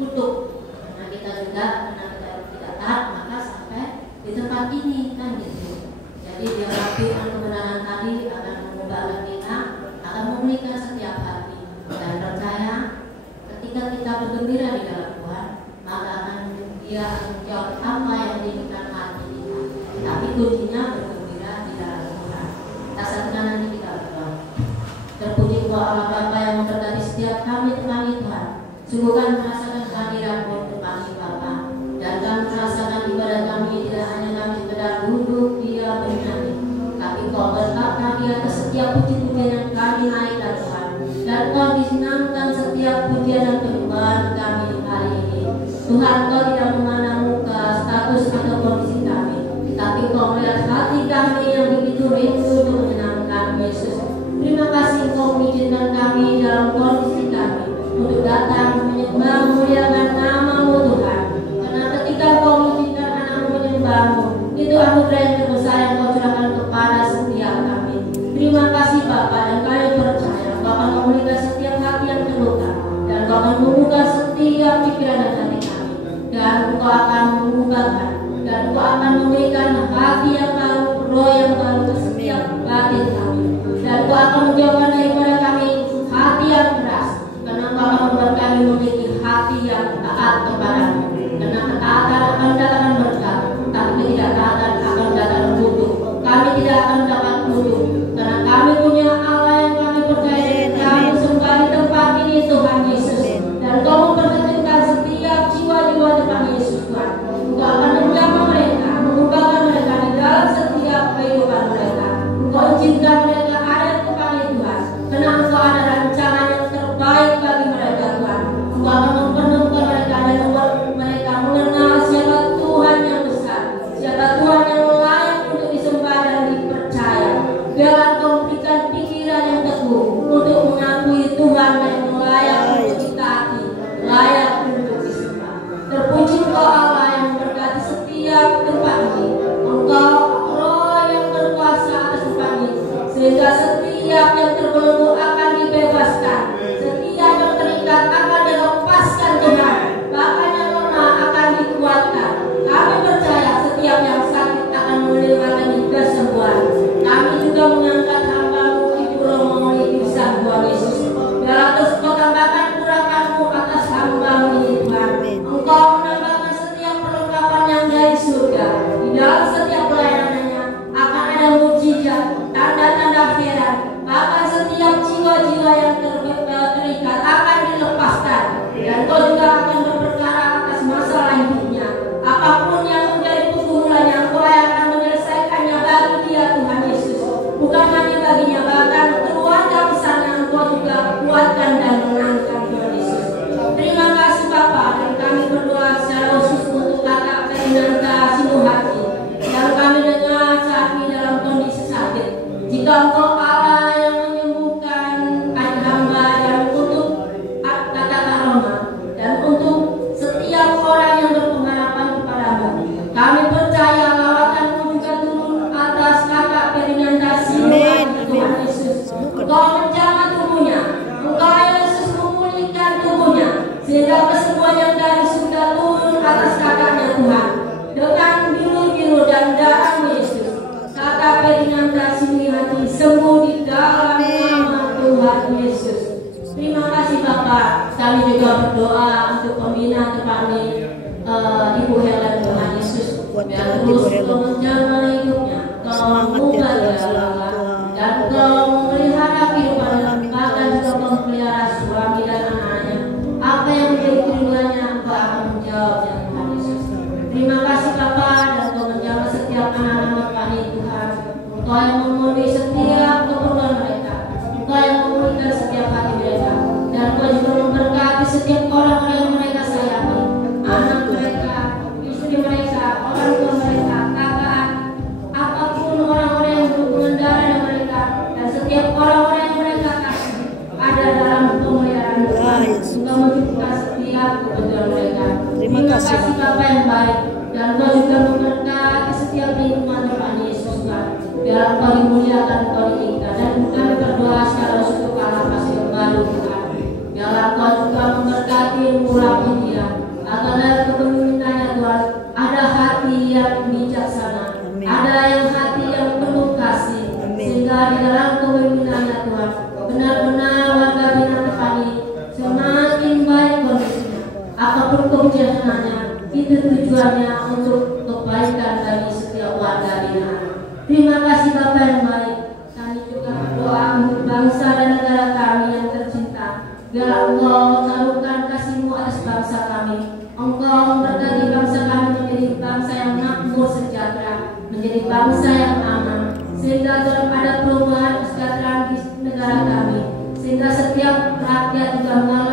kutuk. Karena kita tidak taat, maka sampai di tempat ini kan gitu. Jadi dia dan kebenaran tadi akan mengubahkan kita, akan memulihkan setiap hati. Dan percaya ketika kita bergembira di dalam Tuhan, maka dia akan menjawab apa yang diinginkan hati kita. Tapi kuncinya bergembira di dalam Tuhan. Kita saatkan nanti kita berdoa. Terpuji Engkau Allah Bapa yang memberkati setiap kami Tuhan. Sungguh kami merasakan kehadiran-Mu Tuhan Bapa, dan kami merasakan ibadah kami tidak hanya kami sekedar duduk dia bernyanyi, tapi Kau berkata di atas setiap puji-pujian yang kami naikkan Tuhan, dan Kau disenangkan setiap pujian dan penyembahan kami hari ini. Tuhan, Kau tidak memandang muka, status atau kondisi kami, tapi Kau melihat hati kami yang begitu rindu untuk menyenangkan Yesus. Terima kasih Kau mengizinkan kami dalam kondisi kami untuk datang menyembah memuliakan nama-Mu Tuhan. Karena ketika Kau mengizinkan anak-Mu menyembah-Mu, itu anugerah yang terbesar yang Kau curahkan kepada setiap kami. Terima kasih Bapa, dan kami percaya Kau akan memulihkan setiap hati yang terluka, dan Kau akan membuka setiap pikiran dan hati kami, dan Kau akan mengubahkan, dan Kau akan memberikan hati yang baru, roh yang baru ke setiap batin kami, dan Kau akan menjauhkan daripada kami hati yang keras, karena Kau akan membuat kami memiliki hati yang taat kepada-Mu. Karena ketaatan akan mendatangkan berkat, tapi ketidaktaatan akan mendatangkan kutuk. Kami tidak akan mendapat kutuk, karena kami punya Allah yang kami percaya, kami sembah di tempat ini Tuhan Yesus. Dan Kau memperhatikan setiap jiwa-jiwa Tuhan Yesus Tuhan. Engkau akan menjamah mereka, mengubahkan mereka di dalam setiap kehidupan mereka. Engkau izinkan mereka ada di tempat ini Tuhan, karena Engkau ada rencana yang terbaik bagi mereka Tuhan. Engkau akan mempertemukan mereka dan membuat mereka mengenal siapa Tuhan yang besar, siapa Tuhan yang layak untuk disembah dan dipercaya. Biarlah Engkau memberikan pikiran yang teguh untuk mengakui Tuhan yang layak untuk ditaati, layak untuk disembah. Terpuji Engkau Allah yang memberkati setiap tempat ini. Engkau Roh yang berkuasa atas tempat ini, sehingga setiap yang terbelenggu akan dibebaskan, setiap yang terikat akan dilepaskan Tuhan, bahkan yang lemah akan dikuatkan. Kami percaya setiap yang sakit akan mengalami kesembuhan. Kami juga mengangkat hamba-Mu Ibu Romawi Ibsan Tuhan Yesus. Biarlah terus Kau tambahkan kurapan-Mu atas hamba-Mu ini Tuhan. Engkau menambahkan setiap perlengkapan yang dari surga. Di dalam setiap pelayanannya akan ada mujizat, tanda-tanda heran, bahkan setiap jiwa-jiwa yang terikat akan dilepaskan. Dan Kau juga akan berperkara atas masalah hidupnya. Apapun yang menjadi pergumulannya, Kau akan menyelesaikannya bagi dia Tuhan Yesus. Bukan hanya baginya, bahkan keluarga besarnya Engkau juga kuatkan dan menangkan Tuhan Yesus. Terima kasih Bapa, dan kami berdoa secara khusus untuk kakak Ferdinanda Sinuhati yang kami dengar saat ini dalam kondisi sakit. Jika Engkau Allah yang menyembuhkan hamba dan untuk kakak Roma dan untuk setiap orang yang berpengharapan kepada-Mu, kami percaya lawatan-Mu juga turun atas kakak Ferdinanda Sinuhati Tuhan Yesus. Engkau menjamah tubuhnya, Engkau Yesus memulihkan tubuhnya, sehingga kesembuhan yang dari surga turun atas kakaknya Tuhan. Dengan biru-biru dan darah Yesus, kakak Ferdinanda Sinuhati sembuh di dalam nama Tuhan Yesus. Terima kasih Bapak. Kami juga berdoa untuk pembina tempat ini, Ibu Helen Tuhan Yesus. Biar terus Kau menjaga hidupnya, Kau mengubah dia, dan Kau memelihara kehidupan, bahkan juga Kau memelihara suami dan anaknya. Apa yang menjadi kerinduannya, Engkau akan menjawabnya Tuhan Yesus. Terima kasih Bapa, dan Kau menjaga setiap anak-anak kami Tuhan. Engkau yang memenuhi setiap keperluan mereka, Engkau yang memulihkan setiap hati mereka, dan Engkau juga memberkati setiap orang-orang yang mereka sayangi, anak mereka, istri mereka, orang tua mereka, kakak, apapun orang-orang yang berhubungan darah dengan mereka, dan setiap orang-orang yang mereka kasih ada dalam pemeliharaan Tuhan. Engkau mencukupkan setiap kebutuhan mereka. Terima kasih Bapa yang baik, dan Engkau juga memberkati setiap lingkungan Tuhan Yesus Tuhan. Biar Engkau dimuliakan, Engkau ditinggikan, dan kami berdoa secara khusus untuk anak kasih yang baru Tuhan. Biar Engkau juga memberkati pulang India, rencananya itu tujuannya untuk kebaikan bagi setiap warga binaan. Terima kasih Bapak yang baik. Kami juga berdoa untuk bangsa dan negara kami yang tercinta. Ya Allah, taruhkan kasih-Mu atas bangsa kami. Engkau memberkati bangsa kami menjadi bangsa yang makmur sejahtera, menjadi bangsa yang aman, sehingga ada perubahan kesejahteraan di negara kami, sehingga setiap rakyat juga mengalami